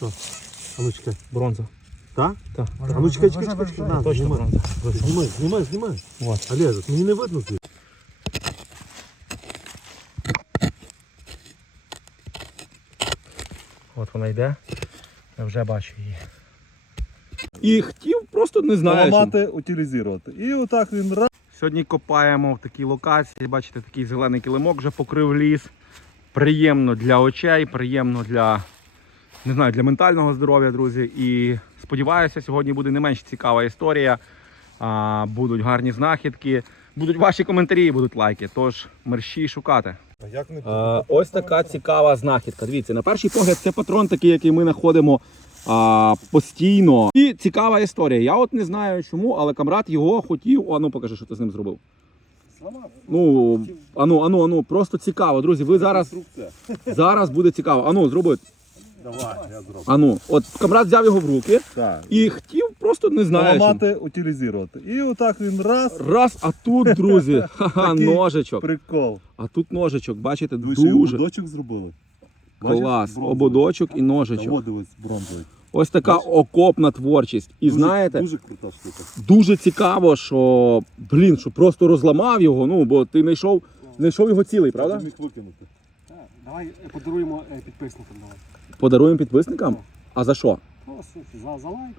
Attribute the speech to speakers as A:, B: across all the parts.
A: Що? А ну чекай.
B: Бронза.
A: Та?
B: Так.
A: А ну чекай, чекай, чекай, чекай. На,
B: Точно
A: знімай.
B: бронза.
A: Знімай, знімай, знімай.
B: Вот.
A: Олежик, мені не видно звідси.
B: От вона йде. Я вже бачу її. І хотів просто не знаю.
C: Поламати, утилізувати. І отак він раз.
B: Сьогодні копаємо в такій локації. Бачите, такий зелений килимок вже покрив ліс. Приємно для очей, приємно для, не знаю, для ментального здоров'я, друзі. І сподіваюся, сьогодні буде не менш цікава історія. А, будуть гарні знахідки, будуть ваші коментарі, будуть лайки. Тож мерщій шукати.
C: А як не
B: Е, ось така цікава знахідка. Дивіться, на перший погляд, це патрон такий, який ми знаходимо а, постійно. І цікава історія. Я от не знаю чому, але камрад його хотів. А ну покажи, що ти з ним зробив. Ну, ану, ану, ану, просто цікаво, друзі. Ви зараз, зараз буде цікаво. Ану, зроби.
C: Давай, я зроблю.
B: Ану, от камрад взяв його в руки
C: Так.
B: і хотів просто не знаю. чому.
C: Поламати, утилізувати. І отак він раз.
B: Раз, а тут, друзі, ха-ха,
C: Такий
B: ножичок.
C: Прикол.
B: А тут ножичок, бачите,
C: Ви ще й
B: дуже
C: ободочок зробили. Бачиш?
B: клас.
C: Бронзовий.
B: Ободочок і
C: Та
B: ножичок.
C: от дивись, бронзовий.
B: Ось така окопна творчість. І
C: Дуже-
B: знаєте,
C: Дуже крута штука.
B: дуже цікаво, що блін, що просто розламав його. Ну бо ти знайшов, знайшов його цілий, правда?
C: Ти міг викинути.
A: Так, Давай е, подаруємо е, підписникам. Давай.
B: Подаруємо підписникам. А за що?
A: Просто за, за лайк.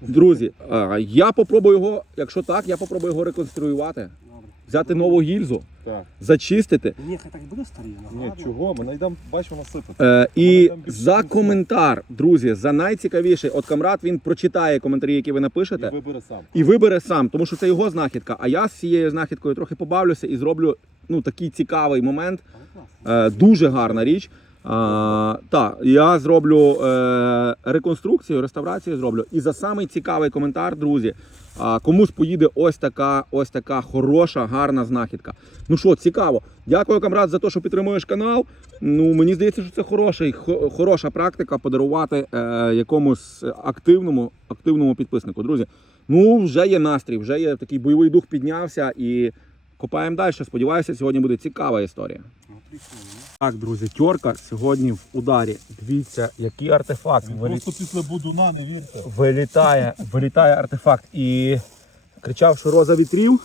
B: Друзі, а, я попробую його, якщо так, я попробую його реконструювати,
A: Добре.
B: взяти нову гільзу,
C: Так.
B: зачистити.
A: Ні, хай так буде старий.
C: Ні,
A: ладно.
C: чого? Ми знайдемо, бачиш, вона сипати.
B: Е, і за коментар, друзі, за найцікавіший, от камрад він прочитає коментарі, які ви
C: І
B: напишете.
C: вибере сам.
B: і вибере сам, тому що це його знахідка. А я з цією знахідкою трохи побавлюся і зроблю ну, такий цікавий момент.
A: Але класно.
B: Е, дуже гарна річ. Так, я зроблю е, реконструкцію, реставрацію зроблю. І за самий цікавий коментар, друзі, а, комусь поїде ось така, ось така хороша, гарна знахідка. Ну що, цікаво. Дякую, камрад, за те, що підтримуєш канал. Ну, мені здається, що це хороший, хороша практика подарувати е, якомусь активному, активному підписнику. Друзі, ну вже є настрій, вже є такий бойовий дух піднявся і копаємо далі. Сподіваюся, сьогодні буде цікава історія. Так, друзі, тьорка сьогодні в ударі. Дивіться, який артефакт
C: Він
B: вилі-
C: просто після будуна, не вірте.
B: вилітає, вилітає артефакт. І кричав, що роза вітрів,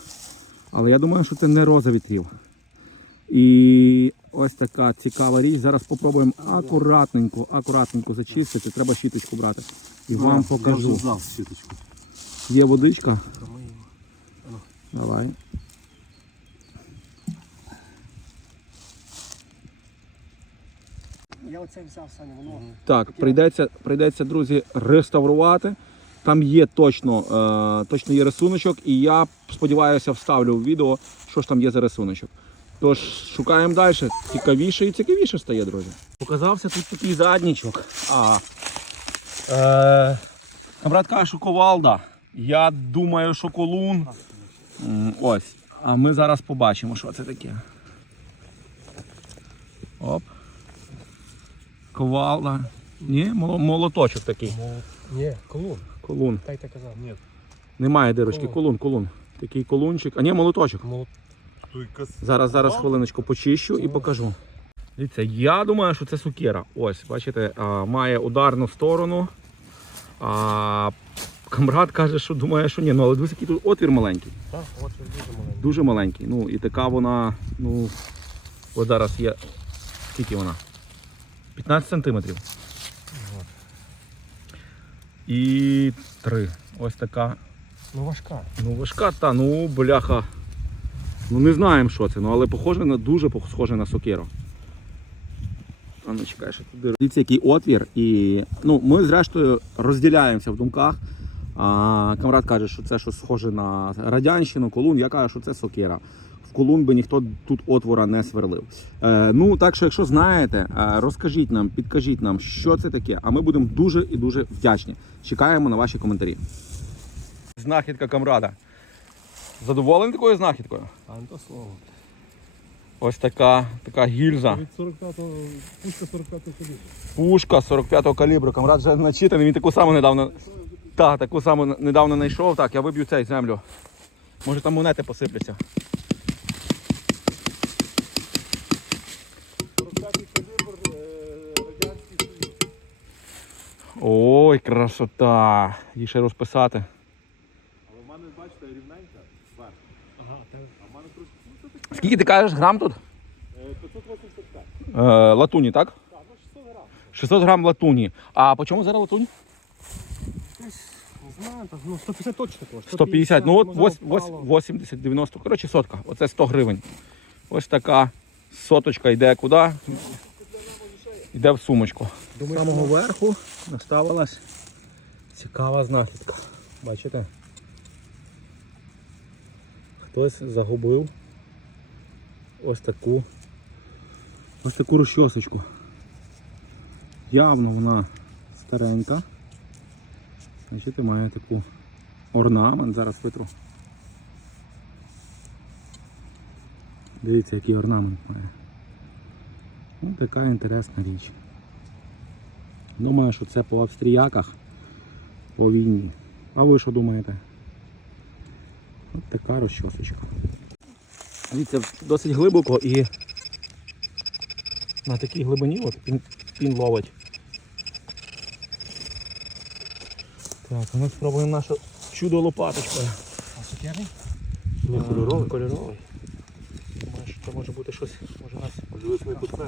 B: але я думаю, що це не роза вітрів. І ось така цікава річ. Зараз спробуємо акуратненько, акуратненько зачистити. Треба щіточку брати. І вам
C: Я вже
B: покажу.
C: взяв щіточку.
B: Є водичка. Давай.
A: Я оце взяв, Саня, воно.
B: Так, прийдеться, прийдеться, друзі, реставрувати. Там є точно, е, точно є рисуночок, і я сподіваюся, вставлю в відео, що ж там є за рисуночок. Тож шукаємо далі. Цікавіше і цікавіше стає, друзі. Показався тут такий заднічок. А, е, брат каже, що ковалда. Я думаю, що колун. М, Ось. А ми зараз побачимо, що це таке. Оп. Ковалда. Ні, молоточок такий.
A: Ні, колон.
B: Колун.
A: Так ти казав. Ні.
B: Немає дирочки,
A: Колун.
B: колун, колун. Такий колунчик. А ні, молоточок. Зараз, зараз хвилиночку почищу і покажу. Дивіться, я думаю, що це сукера. Ось, бачите, а, має ударну сторону. А, камрад каже, що думає, що ні. Ну, але дивись, який тут отвір маленький.
A: Так, от він дуже маленький.
B: Дуже маленький. Ну і така вона, ну, от зараз є. Скільки вона? 15 сантиметрів. І три. Ось така
A: Ну важка.
B: Ну, важка та, ну, бляха. Ну не знаємо, що це, ну але похоже на дуже схоже на сокиру. А ну чекай, що туди. Дивіться, який отвір. І ну, ми зрештою розділяємося в думках. А, камрад каже, що це щось схоже на радянщину, колун. Я кажу, що це сокира. В ніхто тут отвора не сверлив. Е, ну, так що, якщо знаєте, е, розкажіть нам, підкажіть нам, що це таке, а ми будемо дуже і дуже вдячні. Чекаємо на ваші коментарі. Знахідка камрада. Задоволений такою знахідкою?
A: А не то слово.
B: Ось така, така гільза.
C: Від 45-го, пушка 45-го калібру.
B: Пушка 45-го калібру. Камрад вже начитаний, він таку саму недавно. Так, таку саму недавно знайшов. Так, я виб'ю цей землю. Може там монети посипляться. Красота. Її ще розписати.
C: Але в мене, бачите, рівненька. Вверх.
A: Ага, так.
C: А в мене трошки. Ну.
B: Скільки ти кажеш грам тут?
C: е, 585.
B: Е, латуні, так?
C: Так, ну 600 грам.
B: 600 грам латуні. А по чому зараз латунь?
A: Не знаю, так, ну 150 точно коштує.
B: 150, ну от
A: може,
B: вось-
A: впало.
B: вось- 80, 90. Коротше, сотка. Оце 100 гривень. Ось така соточка йде куди? Йде в сумочку. З самого верху наставилась цікава знахідка. Бачите? Хтось загубив ось таку ось таку розчосочку. Явно вона старенька. Бачите, має таку орнамент, зараз витру. Дивіться, який орнамент має. Ось така інтересна річ. Думаю, що це по австріяках по війні. А ви що думаєте? Ось така розчосочка. Дивіться, досить глибоко і на такій глибині от пін, пін ловить. Так, а ми спробуємо нашу чудо лопаточкою.
A: А сукерний?
C: Ні, кольоровий.
B: Кольоровий. Думаю, що це може бути щось, може нас,
C: Дивись, ми тут це.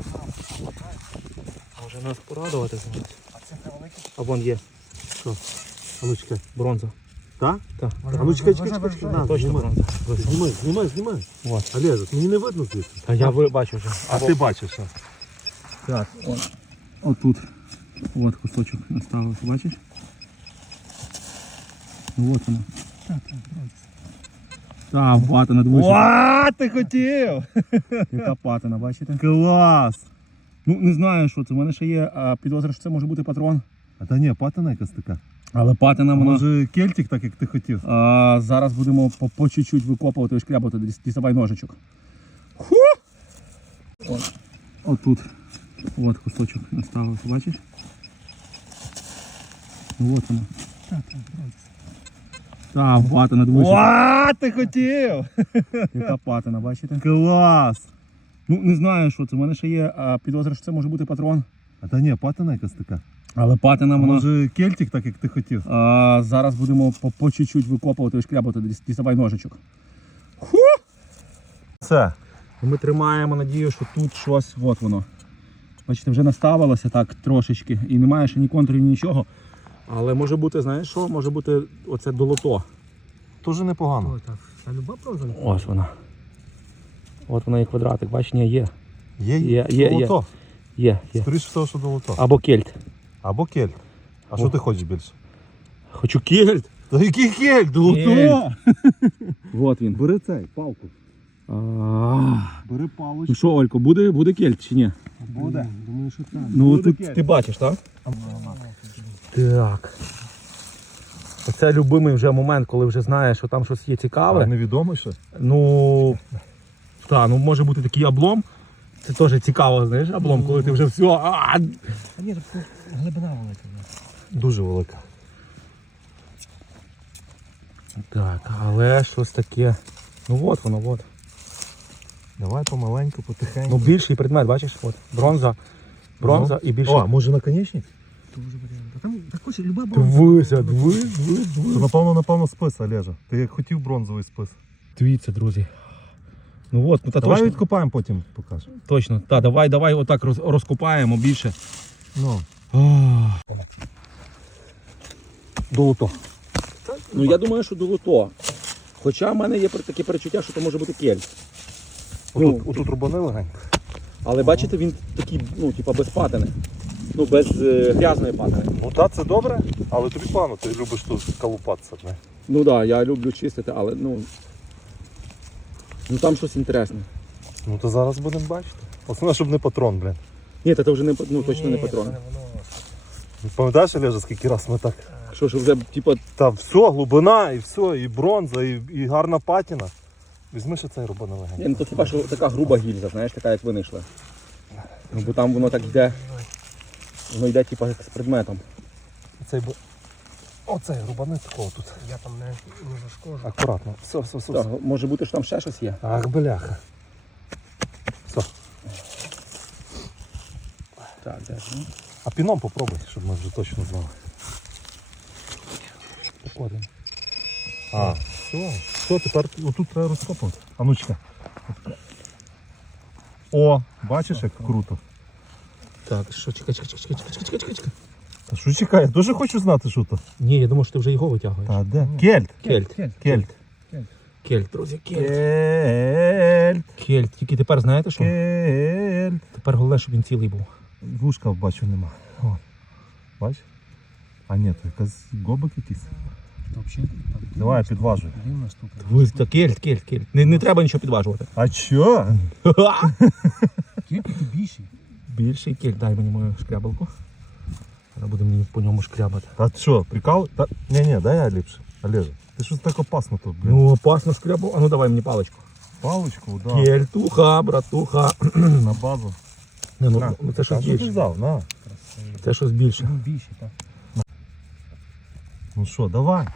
B: може нас порадувати зараз.
A: А це великий?
B: А вон є
C: А ну чекай.
B: бронза.
C: Так?
B: Так,
C: А ну чекай, чекай, чекай. чекай. На,
B: точно
C: знімай.
B: бронза.
C: Знімай, знімай, знімай.
B: Вот.
C: Олежа, мені не видно звідси.
B: А я ви- бачу вже.
C: А ти бачиш, а?
B: Так, он. Отут. От кусочок наставився, бачиш? Ну от воно. Так, так, Так, патина, дивися.
C: Ва, ти хотів!
B: Яка патина, бачите?
C: Клас!
B: Ну, не знаю, що це. У мене ще є а, підозра, що це може бути патрон.
C: А та ні, патина якась така.
B: Але патина вона.
C: може кельтик, так як ти хотів?
B: А, зараз будемо по, по чуть-чуть викопувати і шкрябати, Діс- діставай ножичок. Ху! От. Отут. От кусочок наставився, бачиш? Ну, От воно. Так, так, Так, патина, дивися.
C: Ва, ти хотів!
B: Яка патина, бачите?
C: Клас!
B: Ну, не знаю, що це. У мене ще є а, підозра, що це може бути патрон.
C: А та ні, патина якась така.
B: Але патина вона.
C: може кельтик, так як ти хотів?
B: А, зараз будемо по, по чуть-чуть викопувати і шкрябати, Діс- діставай ножичок.
C: Це.
B: Ми тримаємо надію, що тут щось, от воно. Бачите, вже наставилося так трошечки і немає ще ні контурів, ні нічого. Але може бути, знаєш що? Може бути оце долото.
C: Дуже непогано.
A: Ой, так. А люба бронза?
B: Ось вона. От вона і квадратик, бачиш, ні, є.
C: Є,
B: Є, є, є.
C: долото.
B: Є, є.
C: Скоріше всього, що долото.
B: Або кельт.
C: Або кельт. А
B: О.
C: що ти хочеш більше?
B: Хочу кельт.
C: Та який кельт?
B: Долото! От він.
C: Бери цей, палку.
B: А,
C: Бери
B: Ну що, Олько, буде, буде кельт чи ні?
C: Буде.
A: Думаю, що так.
B: Ну,
C: Буде
B: ти, ти бачиш, так? Так. Оце любимий вже момент, коли вже знаєш, що там щось є цікаве.
C: Невідомо ще.
B: Ну, так, ну може бути такий облом. Це теж цікаво, знаєш, облом, коли ти вже все. А,
A: А ні, так глибина велика.
C: Дуже велика.
B: так, але щось таке. Ну от воно, от.
C: Давай помаленьку, потихеньку.
B: Ну більший предмет, бачиш? От. Бронза. Бронза і більше.
C: О, може наконечник?
A: Дуже варіант. Та там так люба бронза.
B: Дивися, дивись, дивись,
C: напевно, напевно, спис, Олежа. Ти як хотів бронзовий спис.
B: Дивіться, друзі. Ну от, ну та
C: Давай
B: точно.
C: відкопаємо, потім покажемо.
B: Точно. Та, давай, давай отак роз, розкопаємо більше.
C: Ну.
B: Долото. Ну я думаю, що долото. Хоча в мене є таке перечуття, що це може бути кельт.
C: Отут, отут рубани легенько.
B: Але бачите, він такий, ну, типа без патини. Ну, без е, грязної патини.
C: Ну та це добре, але тобі пану, ти любиш тут калупатися. Не?
B: Ну так, да, я люблю чистити, але ну. Ну там щось інтересне.
C: Ну то зараз будемо бачити. Основне, щоб не патрон, блін.
B: Ні, та це вже не па- ну, точно не патрон.
A: воно.
C: Пам'ятаєш, Олежа, скільки раз ми так.
B: Що ж вже, типа,
C: Та все, глибина, і все, і бронза, і, і гарна патіна. Візьми ще цей
B: ні, ну, то хіба що така груба гільза, знаєш, така як винайшла. Ну бо там воно так йде. Воно йде типа як з предметом.
C: Цей бо... Оцей рубани такого тут.
A: Я там не, не зашкожу.
C: Акуратно. Все, все, все.
B: Так,
C: все.
B: може бути, що там ще щось є.
C: Ах, бляха. Все.
B: Так, де ж, ну.
C: А піном попробуй, щоб ми вже точно знали.
B: Походимо.
C: А, все. Все, тепер отут треба розкопувати. А ну чекай. О, бачиш, як круто.
B: Так, що, чекай, чекай, чекай, чекай, чекай, чекай, чекай.
C: Та що чекай, я дуже хочу знати, що то.
B: Ні, я думав, що ти вже його витягуєш.
C: Та де? Кельт.
B: Кельт.
C: Кельт.
B: Кельт, друзі, кельт.
C: Кельт.
B: Кельт. Тільки тепер знаєте що?
C: Кельт.
B: Тепер головне, щоб він цілий був.
C: Вушка бачу нема. О. Бач? А ні, то якась гобик якийсь. Давай я підважу.
A: штука.
B: Ось кельт, кельт, кельт. Не, не треба нічого підважувати.
C: А чо?
A: Кілька ти більший.
B: Більший кельт, дай мені мою шкрябалку. Зараз будемо мені по ньому шкрябати.
C: Та що, прикал? Та... Ні, ні, дай я ліпше. Олеже, ти щось так опасно тут, блін.
B: Ну, опасно шкрябав. А ну давай мені паличку.
C: Паличку, да.
B: Кельтуха, братуха.
C: На базу.
B: Не, ну,
C: На.
B: ну це щось
C: що ти
B: більше.
C: взяв? На.
B: Це щось більше.
A: Ну, більший, так.
C: Ну що, давай.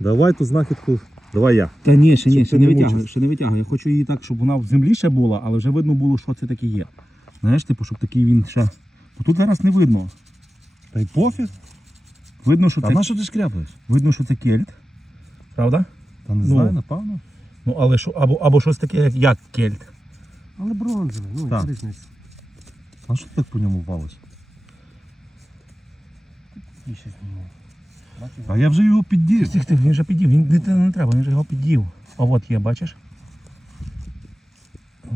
C: Давай ту знахідку. Давай я.
B: Та ні, ще
C: Щоб
B: ні,
C: ти
B: ще не
C: не
B: витягую,
C: мучився.
B: ще не витягую. Я хочу її так, щоб вона в землі ще була, але вже видно було, що це таке є. Знаєш, типу, щоб такий він ще. Бо тут зараз не видно.
C: Та й пофіг.
B: Видно, що
C: Та
B: це,
C: на що ти шкряпаєш?
B: видно, що це кельт. Правда?
C: Та не
B: Ну.
C: знаю, напевно.
B: Ну, але що, або, або щось таке, як, як кельт.
A: Але бронзовий, ну,
C: Так.
A: різниця.
C: А що ти так по ньому валиш?
A: Більше знімав.
C: А я вже його піддів.
B: Тих, тих, він вже підів, він не, не треба, він вже його підів. А от є, бачиш?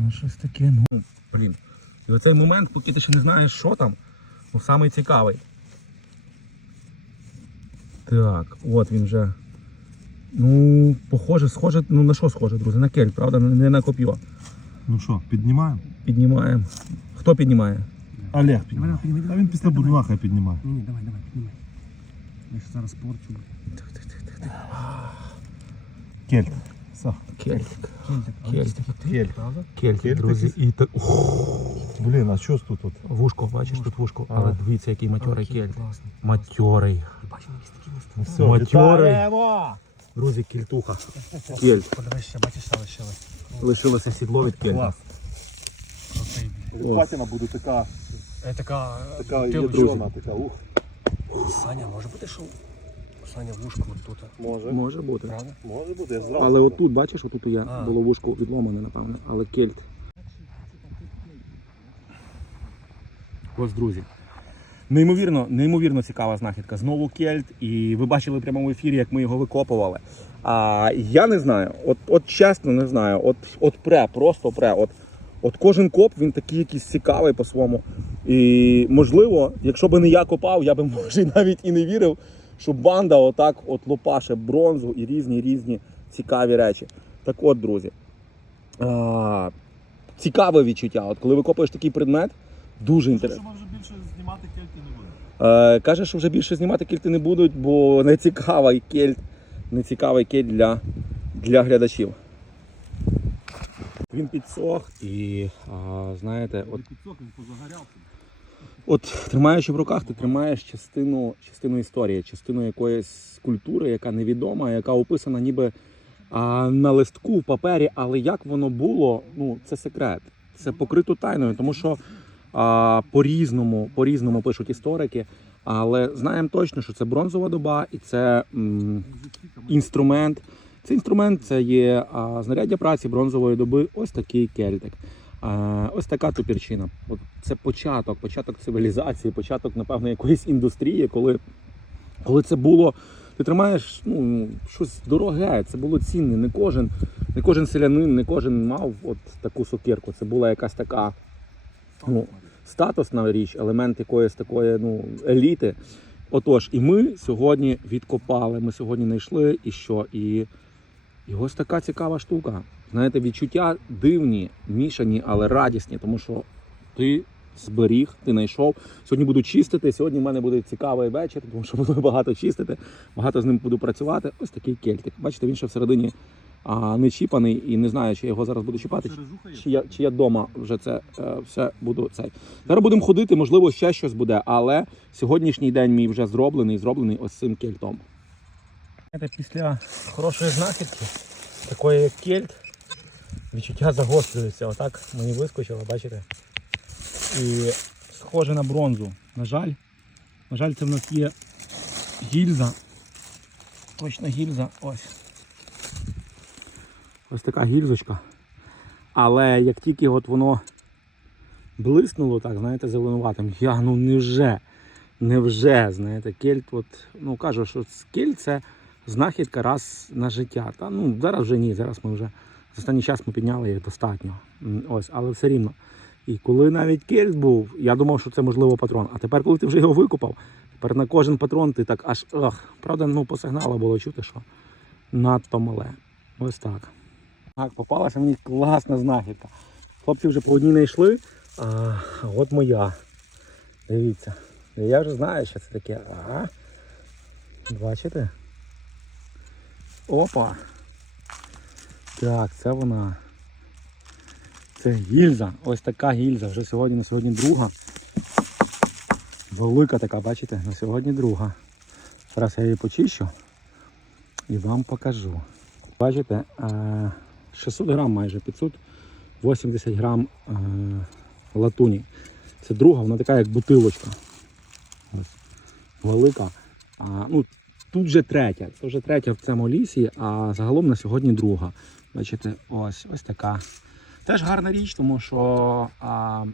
B: Щось таке, ну. Блін. І оцей момент, поки ти ще не знаєш, що там, ну самий цікавий. Так, от він вже. Ну, похоже, схоже, ну на що схоже, друзі? На кельт, правда? Не на коп'ю.
C: Ну що, піднімаємо?
B: Піднімаємо. Хто піднімає?
C: Олег піднімає. А він після хай піднімає.
A: Ні, ні, давай, давай, піднімай. Я ж зараз порчу.
C: Кельт. Все.
B: Кельтик.
A: Кельтик.
B: Кельтик.
C: Кельт.
A: Правда?
B: Кельтик, друзі. І так.
C: Блін, а що ж тут? от?
B: Вушко, бачиш тут вушко.
C: А.
B: Але дивіться, який матьорий кельт. Матьорий.
A: Бачимо, якісь такі.
C: Ну все,
B: Матьорий.
C: вітаємо!
B: Друзі, кільтуха. Кельт.
A: Подивись ще, бачиш, що лишилось.
B: Лишилося сідло від кельта.
C: Клас.
A: Крутий.
B: Ось.
C: Патіна буде така,
A: Е, Така,
C: така ядрена, така, ух.
A: Саня, може бути, що Саня вушко от тут,
C: Може.
B: Може бути.
A: правда?
C: Може буде, я зразу.
B: Але отут, бачиш, отут є
A: А.
B: було вушко відломане, напевно, але кельт. Ось, друзі. Неймовірно, неймовірно цікава знахідка. Знову кельт, і ви бачили в прямому ефірі, як ми його викопували. А я не знаю, от, от чесно не знаю. От, от пре, просто пре. От, от кожен коп він такий якийсь цікавий по-своєму. І можливо, якщо би не я копав, я би може навіть і не вірив, що банда отак от лопаше бронзу і різні різні цікаві речі. Так от, друзі, а, цікаве відчуття. От коли викопуєш такий предмет, дуже інтересно.
C: ми вже більше знімати кельти не будемо.
B: Е, каже, що вже більше знімати кельти не будуть, бо не цікавий кельт, не цікавий кельт для, для глядачів. Він підсох і а, знаєте, от,
C: Підсох, він позагорявся.
B: от тримаючи в руках, ти тримаєш частину, частину історії, частину якоїсь культури, яка невідома, яка описана ніби а, на листку в папері, але як воно було, ну це секрет. Це покрито тайною, тому що а, по-різному, по-різному пишуть історики. Але знаємо точно, що це бронзова доба і це м, інструмент. Цей інструмент це є знаряддя праці бронзової доби. Ось такий кельтик. Ось така тупірчина. Це початок, початок цивілізації, початок, напевно, якоїсь індустрії, коли, коли це було. Ти тримаєш ну, щось дороге, це було цінне. Не кожен, не кожен селянин, не кожен мав от таку сокирку. Це була якась така ну, статусна річ, елемент якоїсь такої ну, еліти. Отож, і ми сьогодні відкопали, ми сьогодні знайшли і що? І, і ось така цікава штука. Знаєте, відчуття дивні, мішані, але радісні, тому що ти зберіг, ти знайшов. Сьогодні буду чистити. Сьогодні в мене буде цікавий вечір, тому що буду багато чистити, багато з ним буду працювати. Ось такий кельтик. Бачите, він ще всередині а, не чіпаний і не знаю, чи я його зараз буду чіпати. Чи я, чи я вдома вже це е, все буду цей. Зараз будемо ходити, можливо, ще щось буде, але сьогоднішній день мій вже зроблений, зроблений ось цим кельтом. Після хорошої знахідки, такої як кельт, відчуття загострюється. Отак мені вискочило, бачите? І схоже на бронзу. На жаль. На жаль, це в нас є гільза. Точно гільза. Ось. Ось така гільзочка. Але як тільки от воно блиснуло, так, знаєте, зеленуватим, я ну невже, невже, знаєте, кельт, от, ну кажу, що кельт це знахідка раз на життя. Та ну зараз вже ні, зараз ми вже за останній час ми підняли їх достатньо. Ось, але все рівно. І коли навіть кельт був, я думав, що це можливо патрон. А тепер, коли ти вже його викопав, тепер на кожен патрон ти так аж ах. Правда, ну по сигналу було чути, що надто мале. Ось так. Так, попалася мені класна знахідка. Хлопці вже по одній не йшли, а от моя. Дивіться. Я вже знаю, що це таке. Ага. Бачите? Опа. Так, це вона. Це гільза. Ось така гільза. Вже сьогодні на сьогодні друга. Велика така, бачите, на сьогодні друга. Зараз я її почищу і вам покажу. Бачите, е, 600 грам майже 580 грам е, латуні. Це друга, вона така як бутилочка. Велика. А, ну, тут вже третя. Це вже третя в цьому лісі, а загалом на сьогодні друга. Бачите, ось ось така. Теж гарна річ, тому що а,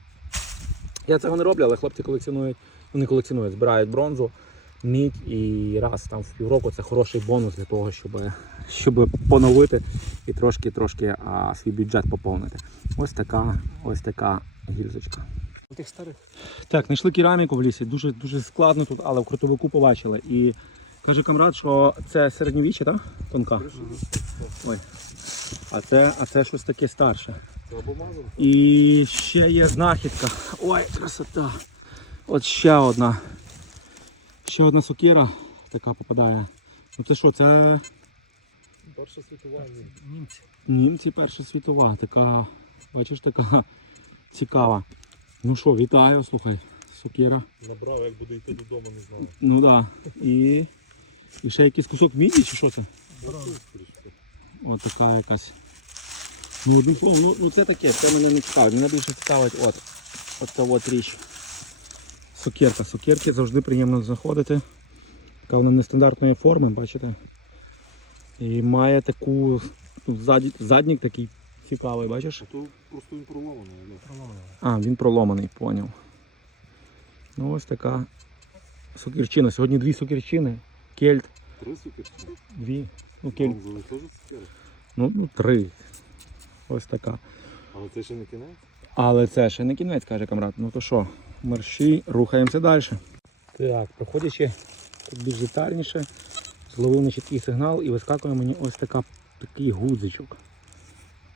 B: я цього не роблю, але хлопці колекціонують, ну не колекціонують, збирають бронзу, мідь і раз там в півроку це хороший бонус для того, щоб, щоб поновити і трошки трошки а, свій бюджет поповнити. Ось така, ось така гільзочка.
A: Тих старих.
B: Так, знайшли кераміку в лісі, дуже, дуже складно тут, але в крутовику побачили. І каже камрад, що це середньовіччя, так? Тонка. Ой. А це, а це щось таке старше. І ще є знахідка. Ой, красота. От ще одна. Ще одна сокира така попадає. Ну це що, це
C: Перша світова. ні.
A: Німці.
B: німці Перша світова. Така, бачиш, така цікава. Ну що, вітаю, слухай, сокира.
C: Набрав, як буде йти додому, не знаю.
B: Ну так. Да. І, і ще якийсь кусок міді чи що це? От така якась. Ну, одним словом, ну, ну це таке, це мене не цікавить. Мене більше цікавить от, от та от річ. Сокирка. Сокирки завжди приємно знаходити. Така вона нестандартної форми, бачите? І має таку тут заднік такий цікавий, бачиш?
C: То просто він проломаний. але.
A: Проломано.
B: А, він проломаний, поняв. Ну ось така сокирчина. Сьогодні дві сокирчини. Кельт,
C: Три суки.
B: дві. Ну, кельт.
C: Бронзовий теж цукер.
B: Ну, ну, три. Ось така.
C: Але це ще не кінець.
B: Але це ще не кінець, каже камрад. Ну то що, мерщі, рухаємося далі. Так, проходячи тут більш детальніше, зловив на чіткий сигнал і вискакує мені ось така, такий гудзичок.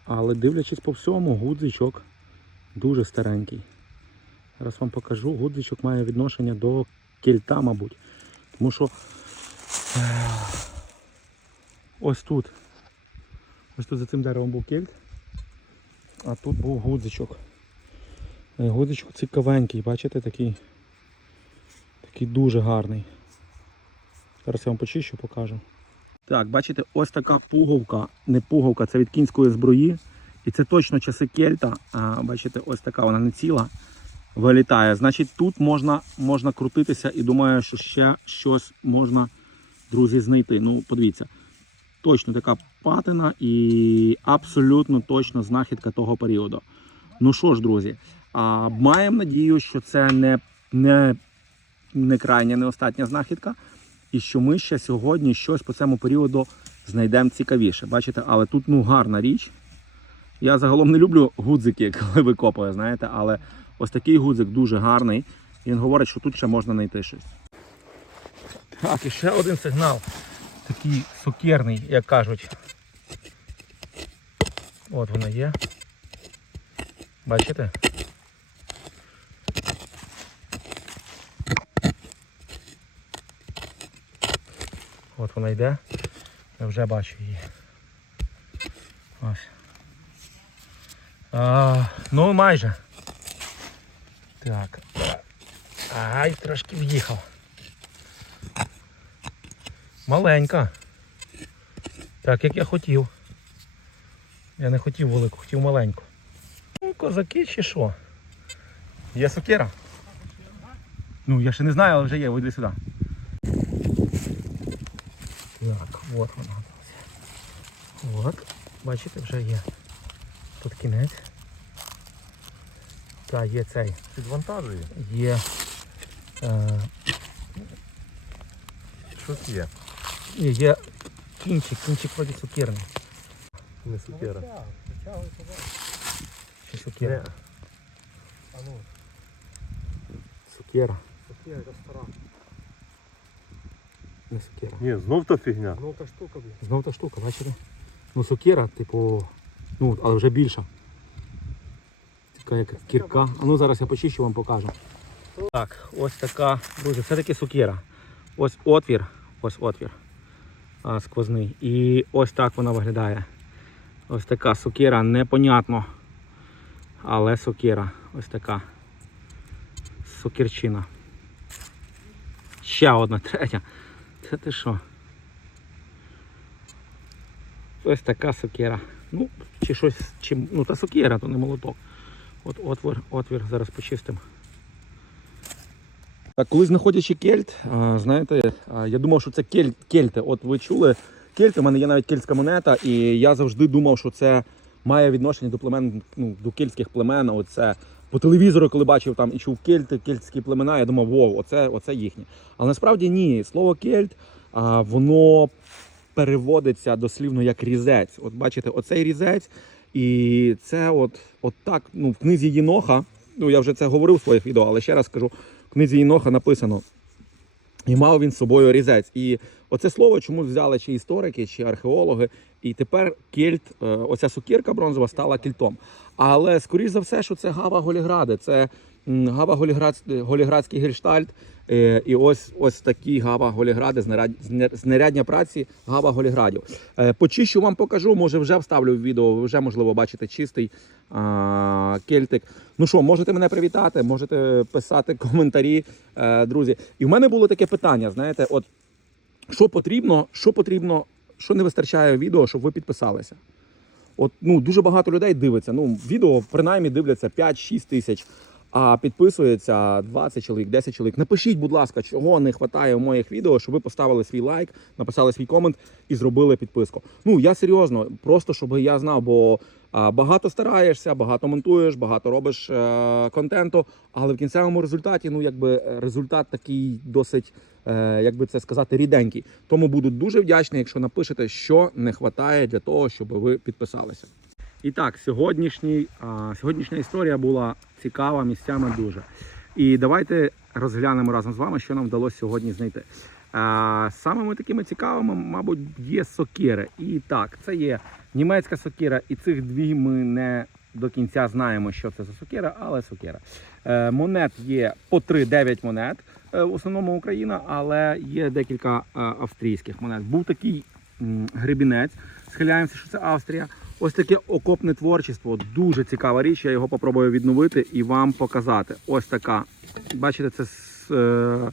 B: Але дивлячись по всьому, гудзичок дуже старенький. Зараз вам покажу, гудзичок має відношення до кельта, мабуть. Тому що ось тут. Ось тут за цим деревом був кельт. А тут був гудзичок. Е, Гудзичок цікавенький, бачите, такий, такий дуже гарний. Зараз я вам почищу, покажу. Так, бачите, ось така пуговка, не пуговка, це від кінської зброї. І це точно часи кельта. А, бачите, ось така вона не ціла. Вилітає. Значить, тут можна, можна крутитися і думаю, що ще щось можна, друзі, знайти. Ну, подивіться. Точно така патина і абсолютно точно знахідка того періоду. Ну що ж, друзі, а, маємо надію, що це не, не, не крайня, не остання знахідка, і що ми ще сьогодні щось по цьому періоду знайдемо цікавіше. Бачите, але тут ну гарна річ. Я загалом не люблю гудзики, коли викопую, знаєте, але ось такий гудзик дуже гарний. Він говорить, що тут ще можна знайти щось. Так, і ще один сигнал. Такий сокерний, як кажуть. От вона є. Бачите? От вона йде. Я вже бачу її. Ось. А, ну майже. Так. Ай, трошки в'їхав. Маленька. Так, як я хотів. Я не хотів велику, хотів маленьку. Ну, козаки чи що? Є сокира? Ну, я ще не знаю, але вже є, вийди сюди. Так, от вона. От, бачите, вже є. Тут кінець. Так, є цей.
C: Підвантажує.
B: Є. Е,
C: Щось є.
B: Є, є кінчик, кінчик вроді цукерний.
C: Не сукера.
B: Чи цукера?
A: А ну,
B: Цукера.
A: таке ресторан.
B: Не сукера.
C: Ні, знов та фігня.
A: Ну та штука, блін.
B: Знову та штука, бачите? Ну сукера, типу, ну, але вже більша. Така як кірка. А ну зараз я почищу вам покажу. Так, ось така, друзі, це таки сукера. Ось отвір, ось отвір сквозний. І ось так вона виглядає. Ось така сукера, непонятно. Але сукера. Ось така. Сукерчина. Ще одна, третя. Це ти що? Ось така сокира. Ну, чи щось, чи, ну та сокира, то не молоток. От отвір, отвір, зараз почистимо. Так, коли знаходячи кельт, знаєте, я думав, що це кель, кельти. От ви чули кельти, у мене є навіть кельтська монета, і я завжди думав, що це має відношення до племен, ну, до кельтських племен. Оце по телевізору, коли бачив там і чув кельти, кельтські племена, я думав, вау, оце, оце їхнє. Але насправді ні. Слово кельт, воно переводиться дослівно як різець. От бачите, оцей різець, і це от, от так, ну, в книзі Єноха, ну я вже це говорив в своїх відео, але ще раз скажу, книзі Іноха написано. І мав він з собою різець. І оце слово чомусь взяли чи історики, чи археологи. І тепер кельт, е, оця сукірка бронзова стала кільтом. Але скоріш за все, що це Гава Голігради. Це м, Гава-Голіградський гельштальт. Е, І ось ось такі Гава Голігради, знарядня праці Гава Голіградів. Е, Почищу вам покажу, може вже вставлю в відео, ви вже можливо бачите чистий а, кельтик. Ну що, можете мене привітати, можете писати коментарі, е, друзі. І в мене було таке питання: знаєте, от що потрібно, що потрібно, що не вистачає відео, щоб ви підписалися. От ну дуже багато людей дивиться. Ну, відео принаймні дивляться 5-6 тисяч, а підписується 20 чоловік, 10 чоловік. Напишіть, будь ласка, чого не вистачає в моїх відео, щоб ви поставили свій лайк, написали свій комент і зробили підписку. Ну я серйозно, просто щоб я знав, бо багато стараєшся, багато монтуєш, багато робиш е, контенту, але в кінцевому результаті, ну якби е, результат такий досить, е, як би це сказати, ріденький. Тому буду дуже вдячний, якщо напишете, що не вистачає для того, щоб ви підписалися. І так, сьогоднішній, а, сьогоднішня історія була цікава місцями дуже. І давайте розглянемо разом з вами, що нам вдалося сьогодні знайти. А, самими такими цікавими, мабуть, є сокири. І так, це є німецька сокира, і цих дві ми не до кінця знаємо, що це за сокира, але сокира. Е, монет є по 3-9 монет, е, в основному Україна, але є декілька е, австрійських монет. Був такий м, гребінець, схиляємося, що це Австрія. Ось таке окопне творчество. Дуже цікава річ. Я його попробую відновити і вам показати. Ось така. Бачите, це з, е,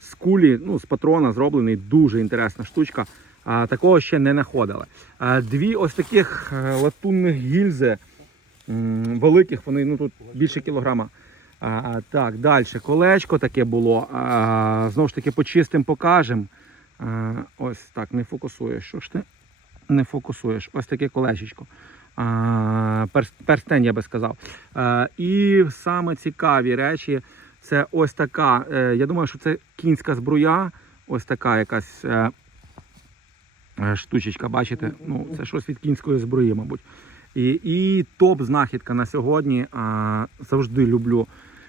B: з кулі, ну, з патрона зроблений. Дуже інтересна штучка. А, такого ще не знаходили. А, дві ось таких е, латунних гільзи м, великих, вони ну, тут більше кілограма. А, так, далі. Колечко таке було. А, знову ж таки, почистим, покажемо. Ось так, не фокусуєш. Що ж ти? Не фокусуєш. Ось таке колечечко. Перстень, я би сказав. І саме цікаві речі це ось така. е, Я думаю, що це кінська збруя. Ось така якась е, е, штучечка, бачите? Ну, це щось від кінської зброї, мабуть. І, і топ-знахідка на сьогодні. А, завжди люблю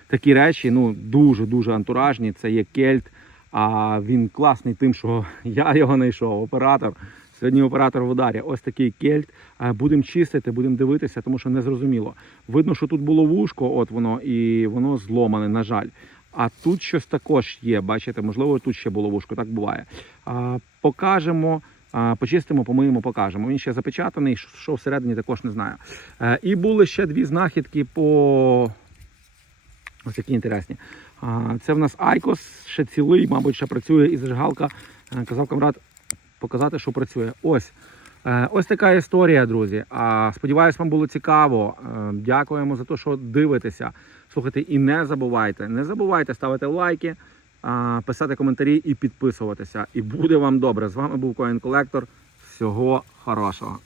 B: такі речі. Ну, дуже-дуже антуражні. Це є кельт. А він класний тим, що я його знайшов, оператор. Сьогодні оператор в ударі. Ось такий кельт. Будемо чистити, будемо дивитися, тому що не зрозуміло. Видно, що тут було вушко, от воно, і воно зломане, на жаль. А тут щось також є. Бачите, можливо, тут ще було вушко, так буває. Покажемо. Почистимо, помиємо, покажемо. Він ще запечатаний, що- всередині також не знаю. Е, І були ще дві знахідки по ось які інтересні. Це в нас Айкос, ще цілий, мабуть, ще працює і зажигалка. Е, Казав камрад показати, що працює. Ось Е, Ось така історія, друзі. Сподіваюсь, вам було цікаво. Е, Дякуємо за те, що дивитеся. Слухайте, і не забувайте, не забувайте ставити лайки, писати коментарі і підписуватися. І буде вам добре. З вами був Коін Колектор. Всього хорошого.